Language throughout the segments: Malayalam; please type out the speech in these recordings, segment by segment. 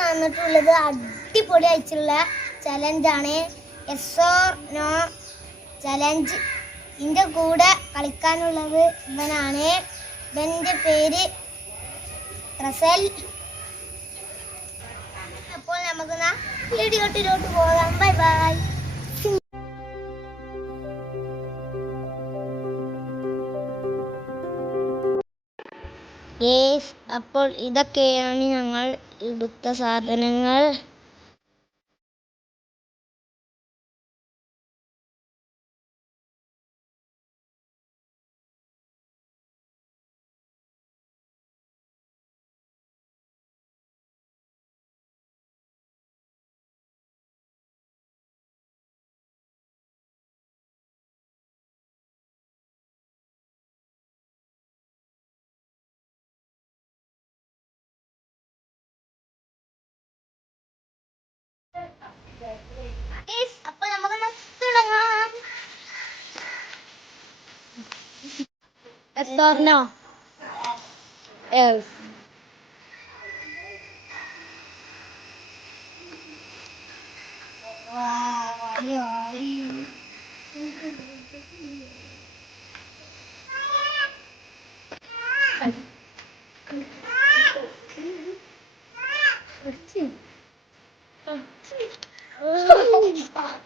വന്നിട്ടുള്ളത് അടിപൊളി ആയിട്ടുള്ള ചലഞ്ചാണ്. Yes or no challenge. ഇതിൻ്റെ കൂടെ കളിക്കാനുള്ളത് ഇവനാണ്. ഇവൻ്റെ പേര് റസൽ. അപ്പോൾ നമുക്ക് വീഡിയോട്ടിലോട്ട് പോകാം. Bye bye. അപ്പോൾ ഇതൊക്കെയാണ് ഞങ്ങൾ എടുത്ത സാധനങ്ങൾ. അപ്പോൾ നമുക്ക് തുടങ്ങാം. Yes or no? Yes.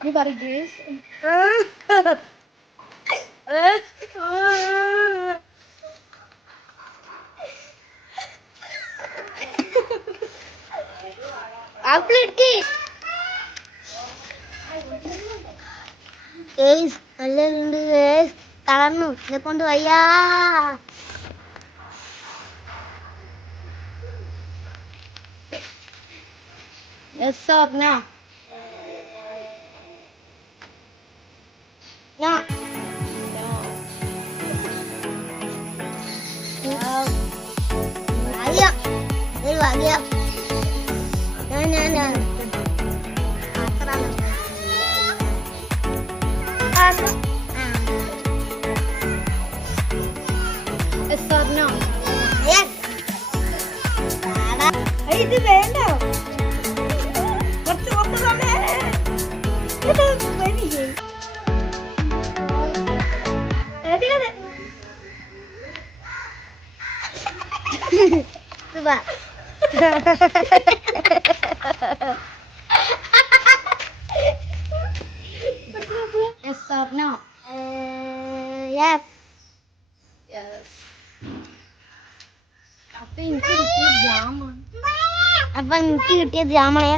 You got a guess? നല്ലുണ്ട്. തളർന്നു എന്നെ കൊണ്ട് വയ്യാ. Yes or no? No. ഭാഗ്യം. ഒരു ഭാഗ്യം. Yes or no? ഇത് വേണ്ട. കുറച്ച് Yes or no? Yes. Yes. അപ്പൊ എനിക്ക് കിട്ടിയ ജാമാണ്. അപ്പൊ എനിക്ക് കിട്ടിയ ജാമണേ.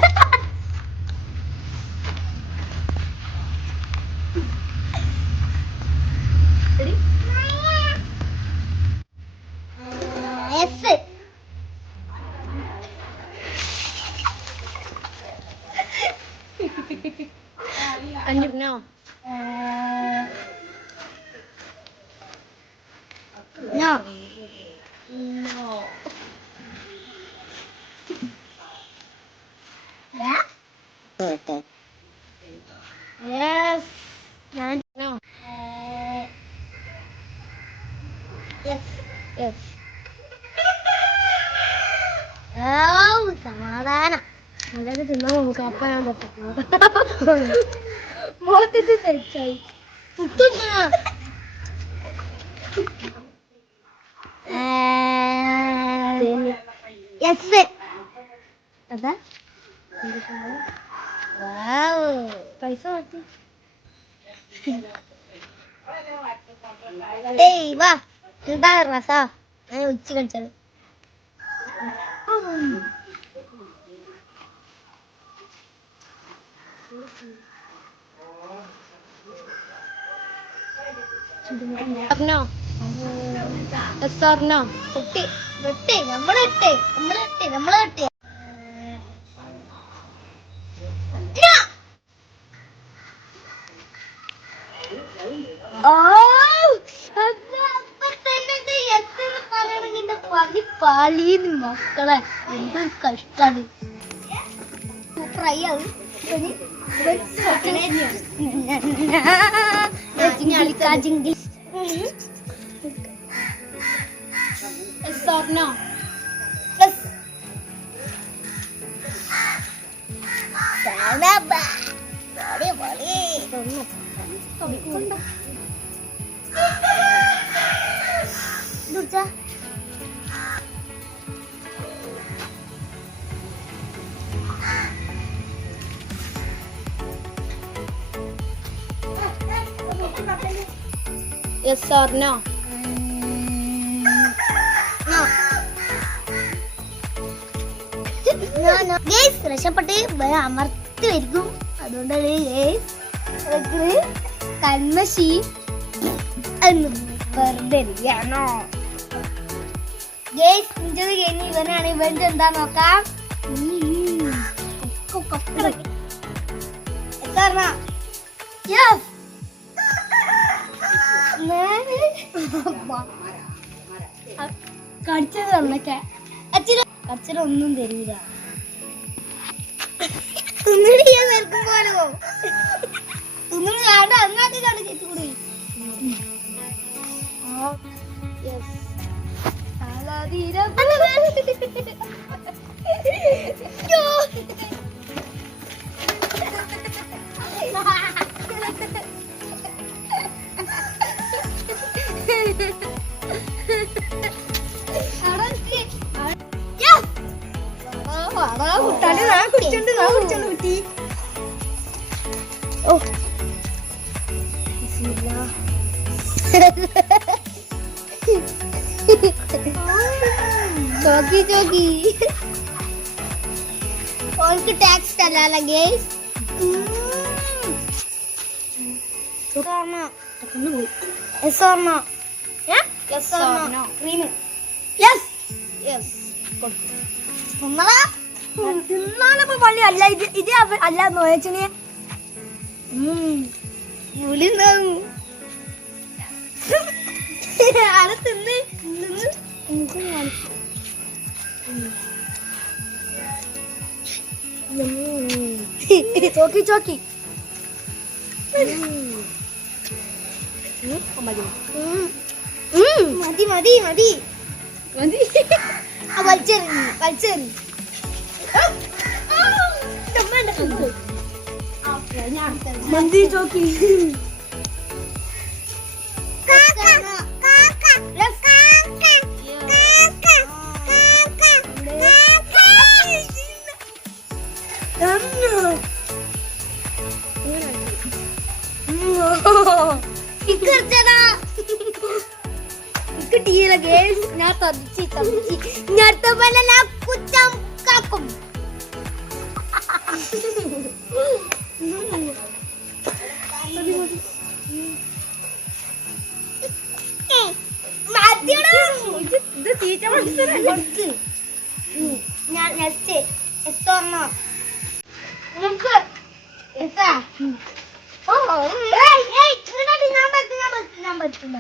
And no. No. No. Yes. No. Yes. Yes. സമാധാനം. അതായത് തിന്നാൻ നമുക്ക് അപ്പഴാൻ പറ്റും. മുഖത്തിട്ട് തെറ്റായി. യെസ്. അതാ പൈസ മാറ്റി. വാ എന്താ രസാ. ഞാൻ ഉച്ച കളിച്ചത്. No. Yes or no? വെട്ടി വെട്ടി നമ്മളിട്ട് നമ്മളിട്ട് നമ്മളിട്ട് പാലീന്ന് മക്കളെ എന്തൊരു കഷ്ടാണ്. ഫ്രൈ ആവും. Yes or no? Yes. Yes or no? No. Guys രക്ഷപ്പെട്ട് അമർത്തി വരിക്കും. അതുകൊണ്ടാണ് ഗേസ് കൺമശി വെറുതെ ഗേസ് ഇഞ്ചത് കഴിഞ്ഞ് ഇവനാണ്. ഇവന്റെ എന്താ നോക്കാം. കടിച്ചത് തന്നൊക്കെ കടിച്ചതൊന്നും തരൂല. തിന്നിട്ട് ഞാൻ നിൽക്കും പോലോ തിന്നു വേണ്ട അങ്ങാട്ടി കണ്ട് ചേച്ചുകൂടി. ചോക്കി ചോക്കി ഓൾക്ക് ടാക്സ് തരാല ഗേസ്. തിന്നാനപ്പോ പള്ളി അല്ല ഇത് ഇത് അല്ല നോയച്ചനെ അത് തിന്ന് ചോക്കി ചോക്കി മതി മതി മതി മതി വലിച്ചെറിഞ്ഞു വലിച്ചെറിഞ്ഞു മന്തി ചോക്കി കിട്ടിയില്ല ഗേസ്. ഞാൻ തന്നിച്ച് ഞാൻ അടുത്ത പോലെ കുറ്റം കാക്കും. ഇത് തീറ്റ കൊടുക്ക്. ഞാൻ നെക്സ്റ്റ് എത്തോർണോ നമുക്ക് എത്താ. ഓ ഞാൻ പറ്റുന്ന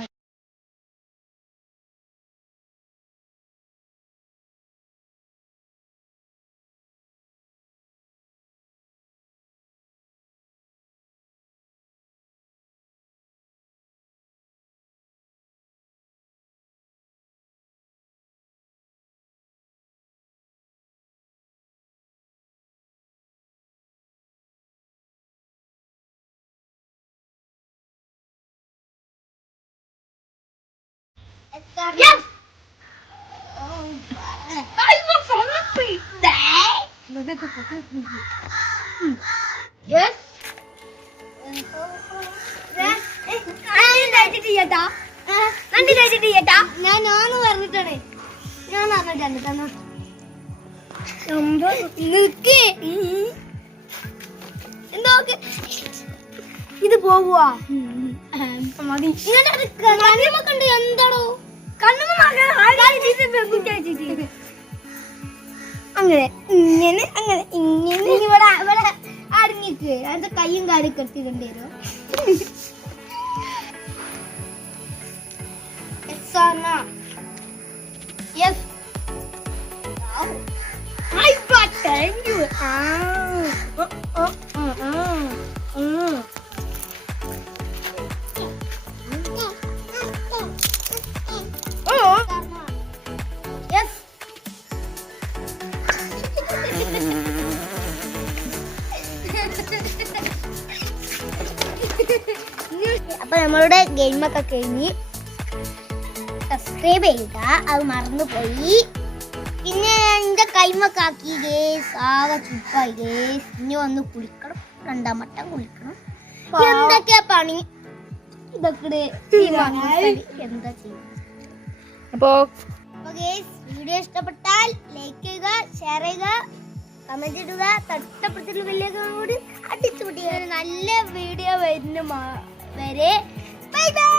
yes. Yes. ഞാനോന്ന് പറഞ്ഞിട്ടാണ് ഞാൻ പറഞ്ഞിട്ടാണ് എന്തോക്കെ ഇത് പോവുക മതി. കണ്ണുമൊക്കെ എന്താണോ അങ്ങനെ ഇങ്ങനെ അങ്ങനെ ഇങ്ങനെ ഇവിടെ ഇവിടെ അടങ്ങിക്ക് അതിന്റെ കയ്യും കാലും കെട്ടിക്കൊണ്ടു വരും. Yes thank you. അപ്പൊ നമ്മളുടെ ഗെയിമൊക്കെ കഴിഞ്ഞ് സബ്സ്ക്രൈബ് ചെയ്യുക, അത് മറന്നുപോയി. പിന്നെ എന്റെ കൈമൊക്കെ ആക്കി ഗേസ്, ആകെ ചുപ്പായി ഗേസ്. ഇനി വന്ന് കുളിക്കണം, 2 വട്ടം കുളിക്കണം. എന്തൊക്കെയാ പണി ഇതൊക്കെ എന്താ ചെയ്യുക. അപ്പോ ഗേസ് വീഡിയോ ഇഷ്ടപ്പെട്ടാൽ ലൈക്ക് ചെയ്യുക, ഷെയർ ചെയ്യുക, കമന്റ് ഇടുക, തൊട്ടപ്പുറത്തുള്ള വലിയ കൂടി അടിച്ചു കൂട്ടുക. നല്ല വീഡിയോ വരുന്ന വരെ ബൈ ബൈ.